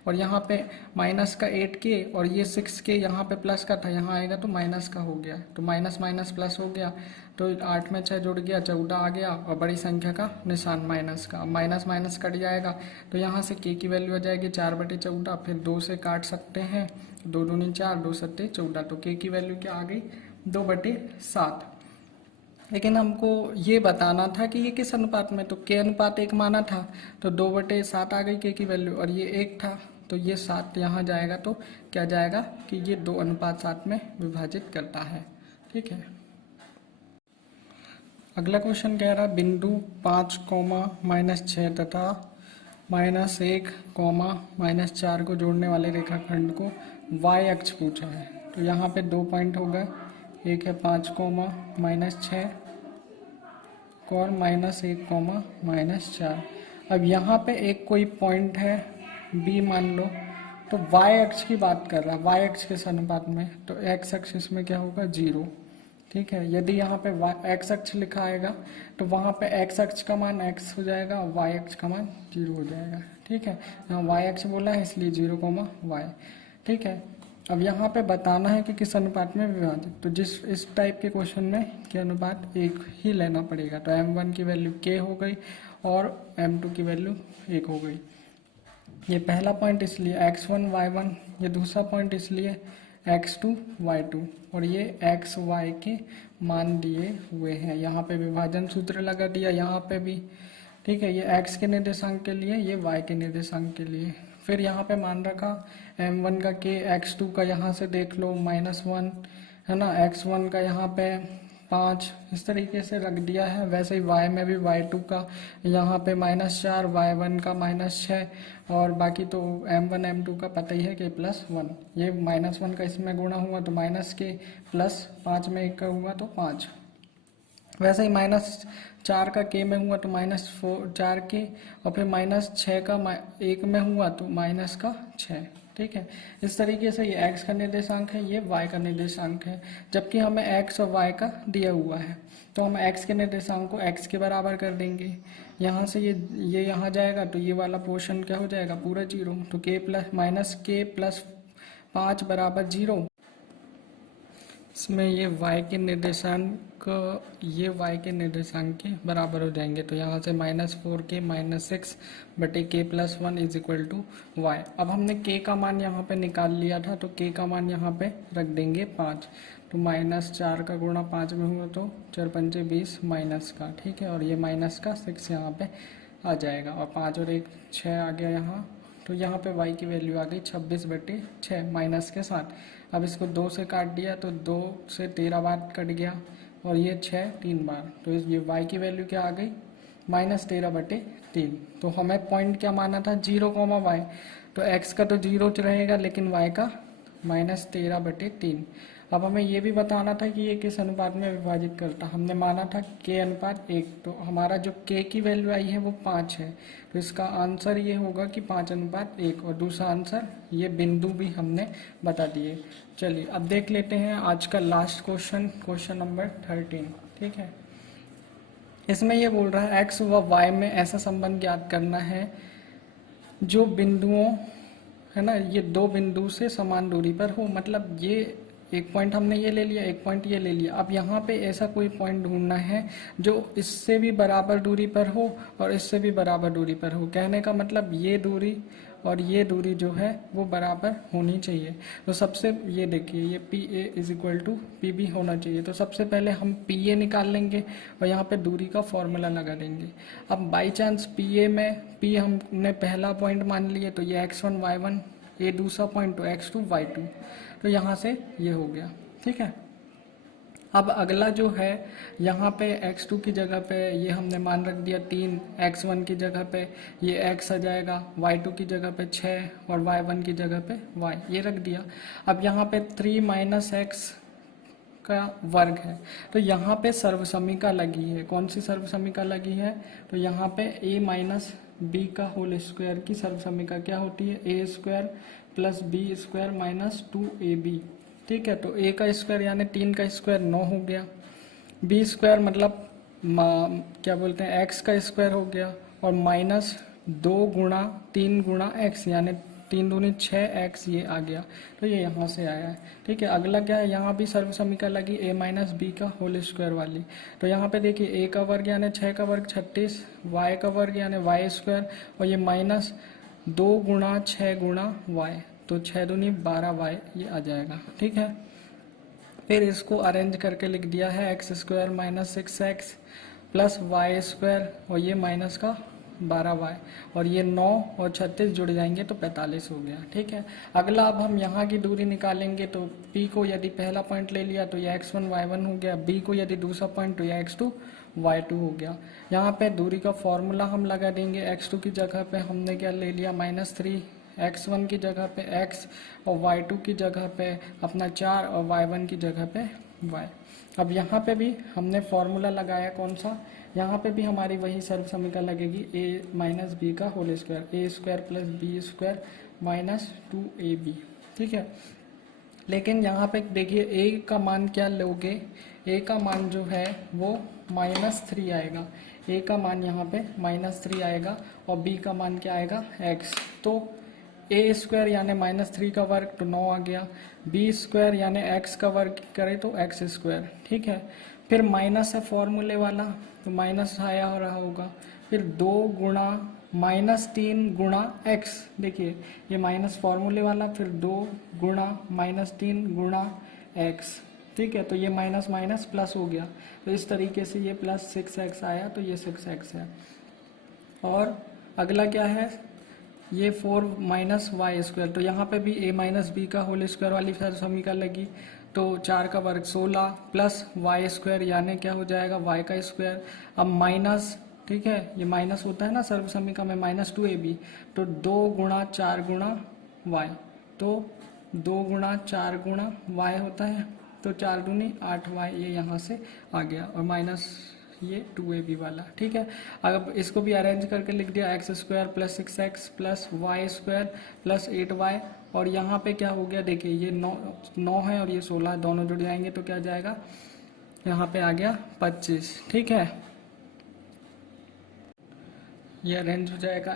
और यहाँ पे माइनस का 8k और ये 6k यहाँ पे प्लस का था, यहाँ आएगा तो माइनस का हो गया, तो माइनस माइनस प्लस हो गया, तो 8 में 6 जुड़ गया, 14 आ गया और बड़ी संख्या का निशान माइनस का। माइनस माइनस कट जाएगा तो यहाँ से k की वैल्यू आ जाएगी 4/14, फिर 2 से काट सकते हैं, 2 दूनी 4, 2 सत्ते 14, तो k की वैल्यू क्या आ गई 2/7। लेकिन हमको ये बताना था कि ये किस अनुपात में, तो k अनुपात 1 माना था, तो 2/7 आ गई k की वैल्यू, और ये 1 था तो ये 7 यहाँ जाएगा, तो क्या जाएगा कि ये 2:7 में विभाजित करता है, ठीक है। अगला क्वेश्चन कह रहा है बिंदु 5, -6 तथा -1, -4 को जोड़ने वाले रेखाखंड को y अक्ष पूछा है। तो यहाँ पे 2 पॉइंट हो गए, एक है 5, -6 और -1, -4। अब यहाँ पे एक कोई पॉइंट है B मान लो, तो y अक्ष की बात कर रहा है, y अक्ष के अनुपात में, तो x अक्ष इसमें क्या होगा 0, ठीक है। यदि यहाँ पे x अक्ष लिखा आएगा तो वहाँ पे x अक्ष का मान x हो जाएगा और y अक्ष का मान 0 हो जाएगा, ठीक है। यहाँ y अक्ष बोला है इसलिए 0, y, ठीक है। अब यहाँ पे बताना है कि किस अनुपात में विभाजित, तो इस टाइप के क्वेश्चन में के अनुपात 1 ही लेना पड़ेगा, तो m1 की वैल्यू k हो गई और m2 की वैल्यू 1 हो गई। ये पहला पॉइंट इसलिए x1 y1, ये दूसरा पॉइंट इसलिए x2 y2, और ये x y के मान दिए हुए हैं। यहाँ पे विभाजन सूत्र लगा दिया, यहाँ पे भी, ठीक है। ये x के निर्देशांक के लिए, ये y के निर्देशांक के लिए। फिर यहाँ पे मान रखा m1 का k, x2 का यहाँ से देख लो -1 है ना, x1 का यहाँ पे 5, इस तरीके से रख दिया है। वैसे ही y में भी y2 का यहाँ पे -4, y1 का -6, और बाकी तो m1 m2 का पता ही है कि +1, ये -1 का इसमें गुणा हुआ तो -k, +5 में 1 का हुआ तो 5। वैसे ही -4 का k में हुआ तो -4k, और फिर -6 का 1 में हुआ तो -6, ठीक है। इस तरीके से ये x का निर्देशांक है, ये y का निर्देशांक है, जबकि हमें x और y का दिया हुआ है, तो हम x के निर्देशांक को x के बराबर कर देंगे। यहाँ से ये यहाँ जाएगा तो ये वाला पोर्शन क्या हो जाएगा पूरा 0, तो k + 5 बराबर 0। इसमें ये y के निर्देशांक, ये y के निर्देशांक के बराबर हो जाएंगे, तो यहाँ से -4k -6 बटे k + 1 = y। अब हमने k का मान यहाँ पे निकाल लिया था, तो k का मान यहाँ पे रख देंगे 5, तो -4 का गुणा 5 में हुआ तो 4 पंचे 20 माइनस का, ठीक है, और ये माइनस का 6 यहाँ पे आ जाएगा, और 5 और 1 6 आ गया यहाँ, तो यहाँ पे y की वैल्यू आ गई 26/6 माइनस के साथ। अब इसको 2 से काट दिया तो 2 से 13 बार कट गया, और ये 6 3 बार, तो ये y की वैल्यू क्या आ गई -13/3। तो हमें पॉइंट क्या माना था 0, y, तो x का तो 0 रहेगा लेकिन y का -13/3। अब हमें ये भी बताना था कि ये किस अनुपात में विभाजित करता, हमने माना था k अनुपात 1, तो हमारा जो k की वैल्यू आई है वो 5 है, तो इसका आंसर ये होगा कि 5:1, और दूसरा आंसर ये बिंदु भी हमने बता दिए। चलिए अब देख लेते हैं आज का लास्ट क्वेश्चन, क्वेश्चन नंबर 13, ठीक है। इसमें ये बोल रहा है x व y में ऐसा संबंध ज्ञात करना है जो बिंदुओं, है ना, ये 2 बिंदु से समान दूरी पर हो, मतलब ये एक पॉइंट हमने ये ले लिया, एक पॉइंट ये ले लिया। अब यहाँ पे ऐसा कोई पॉइंट ढूंढना है जो इससे भी बराबर दूरी पर हो और इससे भी बराबर दूरी पर हो। कहने का मतलब ये दूरी और ये दूरी जो है वो बराबर होनी चाहिए। तो सबसे ये देखिए, ये PA = PB होना चाहिए। तो सबसे पहले हम PA निकाल लेंगे और यहाँ पे दूरी का फॉर्मूला लगा देंगे। अब बाई चांस PA में P हमने पहला पॉइंट मान लिए, तो ये x1 y1, ये दूसरा पॉइंट तो x2 y2, तो यहाँ से ये हो गया, ठीक है। अब अगला जो है यहाँ पे x2 की जगह पे ये हमने मान रख दिया 3, x1 की जगह पे ये x आ जाएगा, y2 की जगह पे 6 और y1 की जगह पे y ये रख दिया। अब यहाँ पे 3 माइनस एक्स का वर्ग है, तो यहाँ पे सर्वसमीका लगी है। कौन सी सर्वसमीका लगी है? तो यहाँ पे a माइनस बी का होल स्क्वायर की सर्वसमीका क्या होती है? A square plus b square minus 2ab। ठीक है, तो a का स्क्वायर यानी 3 का स्क्वायर 9 हो गया, b स्क्वायर मतलब क्या बोलते हैं x का स्क्वायर हो गया, और माइनस 2 गुणा 3 गुणा x यानी 3 दूनी 6x ये आ गया। तो ये यहाँ से आया है। ठीक है, अगला क्या है? यहाँ भी सर्वसमीका लगी a माइनस बी का होल स्क्वायर वाली। तो यहाँ पे देखिए a का वर्ग यानी 6 का वर्ग 36, y का वर्ग यानी y स्क्वायर, और ये माइनस 2 गुणा 6 गुणा y, तो 6 दूनी 12y ये आ जाएगा। ठीक है, फिर इसको अरेंज करके लिख दिया है x square minus 6x plus y square, और ये माइनस का 12y, और ये 9 और 36 जुड़ जाएंगे तो 45 हो गया। ठीक है, अगला अब हम यहाँ की दूरी निकालेंगे। तो P को यदि पहला पॉइंट ले लिया तो ये x1 y1 हो गया, B को यदि दूसरा पॉइंट तो ये x2 y2 हो गया। यहाँ पे दूरी का फॉर्मूला हम लगा देंगे। x2 की जगह पे हमने क्या ले लिया? -3, x1 की जगह पे x, और y2 की जगह पे अपना 4, और y1 की जगह पे y। अब यहाँ पे भी हमने फॉर्मूला लगाया, कौन सा? यहाँ पे भी हमारी वही सर्वसमीका लगेगी, a माइनस बी का whole square, a square plus b square minus 2ab। ठीक है, लेकिन यहाँ पे देखिए a का मान क्या लोगे? a का मान जो है वो -3 आएगा। a का मान यहाँ पे -3 आएगा, और b का मान क्या आएगा? x। तो a स्क्वायर यानी -3 का वर्ग तो 9 आ गया, b स्क्वायर यानी x का वर्ग करें तो x स्क्वायर। ठीक है, फिर माइनस है फॉर्मूले वाला, तो माइनस आया हो रहा होगा, फिर 2 गुणा -3 गुणा x, देखिए ये माइनस फॉर्मूले वाला, फिर 2 गुणा -3 गुणा x। ठीक है, तो ये माइनस माइनस प्लस हो गया, तो इस तरीके से ये प्लस 6x आया, तो ये 6x है। और अगला क्या है? ये 4 माइनस वाई स्क्वायर, तो यहाँ पे भी a माइनस बी का होल स्क्वायर वाली समीकरण लगी, तो 4 का वर्ग 16 प्लस वाई स्क्वायर यानी क्या हो जाएगा? y का स्क्वायर। अब माइनस, ठीक है, ये माइनस होता है ना सर्वसमीका में, -2ab, तो 2 गुणा 4 गुणा y, तो 2 गुणा 4 गुणा y होता है, तो 4 दूनी 8y ये यहाँ से आ गया, और माइनस ये 2ab वाला। ठीक है, अब इसको भी अरेंज करके लिख दिया, x square plus 6x plus y square plus 8y, और यहाँ पे क्या हो गया? देखिए ये 9 है और ये 16, दोनों जुड़ जाएंगे तो क्या जाएगा? यहाँ पे आ गया 25। ठीक है, ये अरेंज हो जाएगा,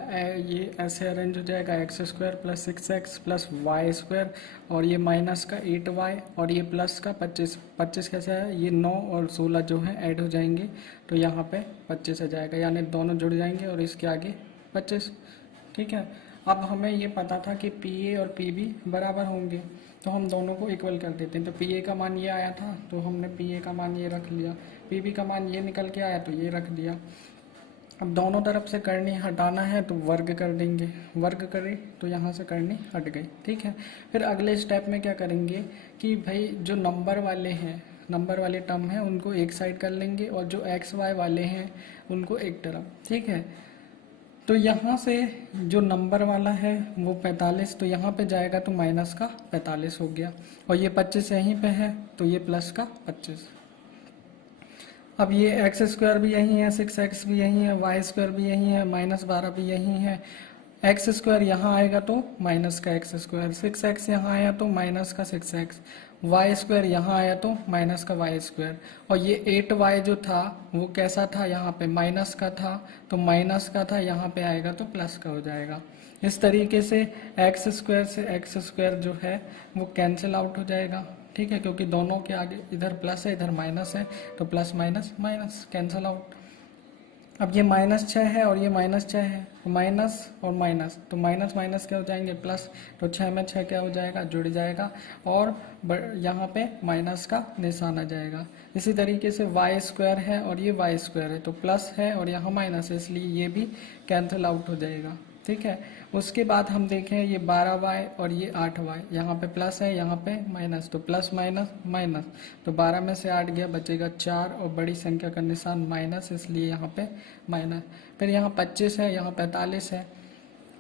ये ऐसे अरेंज हो जाएगा, x square plus 6x plus y square, और ये माइनस का 8y, और ये प्लस का 25। 25 कैसे है? ये 9 और 16 जो है ऐड हो जाएंगे, तो यहाँ पे 25 आ जाएगा, यानी दोनों जुड़ जाएंगे और इसके आगे 25। ठीक है, अब हमें ये पता था कि PA और PB बराबर होंगे, तो हम दोनों को इक्वल कर देते हैं। तो PA का मान ये आया था, तो हमने PA का मान ये रख लिया, PB का मान ये निकल के आया तो ये रख दिया। अब दोनों तरफ से करनी हटाना है तो वर्ग कर देंगे, वर्ग करें तो यहाँ से करनी हट गई। ठीक है, फिर अगले स्टेप में क्या करेंगे कि भाई जो नंबर वाले हैं, नंबर वाले टर्म हैं उनको एक साइड कर लेंगे, और जो एक्स वाई वाले हैं उनको एक तरफ। ठीक है, तो यहाँ से जो नंबर वाला है वो 45, तो यहाँ पे जाएगा तो माइनस का 45 हो गया, और ये 25 यहीं पे है तो ये प्लस का 25। अब ये एक्स स्क्वायर भी यही है, 6x भी यही है, वाई स्क्वायर भी यही है, -12 भी यही है। एक्स स्क्वायर यहाँ आएगा तो माइनस का एक्स स्क्वायर, 6x यहाँ आया तो माइनस का 6x, वाई स्क्वायर यहाँ आया तो माइनस का वाई स्क्वायर, और ये 8y जो था वो कैसा था? यहाँ पे माइनस का था, तो माइनस का था, यहाँ पे आएगा तो प्लस का हो जाएगा। इस तरीके से एक्स स्क्वायर से एक्स स्क्वायर जो है वो कैंसिल आउट हो जाएगा। ठीक है, क्योंकि दोनों के आगे इधर प्लस है इधर माइनस है, तो plus minus minus cancel out. अब ये -6 है और ये -6 है, तो माइनस और माइनस, तो माइनस माइनस क्या हो जाएंगे? प्लस, तो 6 में 6 क्या हो जाएगा? जुड़ जाएगा, और यहाँ पे माइनस का निशान आ जाएगा। इसी तरीके से वाई स्क्वायर है और ये वाई स्क्वायर है, तो प्लस है और यहाँ माइनस है, इसलिए ये भी कैंसिल आउट हो जाएगा। ठीक है। उसके बाद हम देखें ये 12y और ये 8y, यहाँ पे प्लस है यहाँ पे माइनस, तो प्लस माइनस माइनस, तो 12 में से 8 गया, बचेगा 4 और बड़ी संख्या का निशान माइनस, इसलिए यहाँ पे माइनस। फिर यहाँ 25 है, यहाँ 45 है,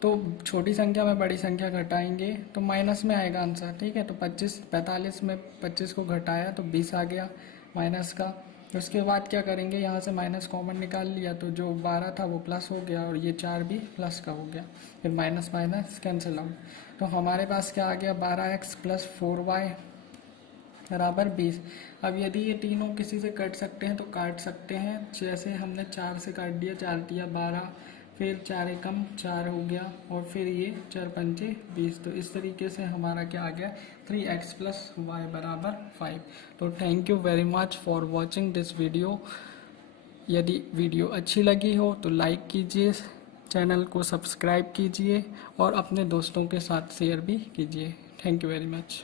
तो छोटी संख्या में बड़ी संख्या घटाएंगे तो माइनस में आएगा आंसर। ठीक है, तो 45 में 25 को घटाया तो 20 आ गया माइनस का। उसके बाद क्या करेंगे, यहाँ से माइनस कॉमन निकाल लिया तो जो 12 था वो प्लस हो गया और ये 4 भी प्लस का हो गया, फिर माइनस माइनस कैंसिल आउट। तो हमारे पास क्या आ गया, 12x प्लस 4y बराबर 20। अब यदि ये तीनों किसी से कट सकते हैं तो काट सकते हैं, जैसे हमने 4 से काट दिया, 4 दिया 12, फिर 4 एकम 4 हो गया और फिर ये 4 पंचे 20। तो इस तरीके से हमारा क्या आ गया, 3x प्लस वाई बराबर 5। तो thank you very much for watching this video. यदि वीडियो अच्छी लगी हो तो लाइक कीजिए, चैनल को सब्सक्राइब कीजिए और अपने दोस्तों के साथ शेयर भी कीजिए। Thank you very much.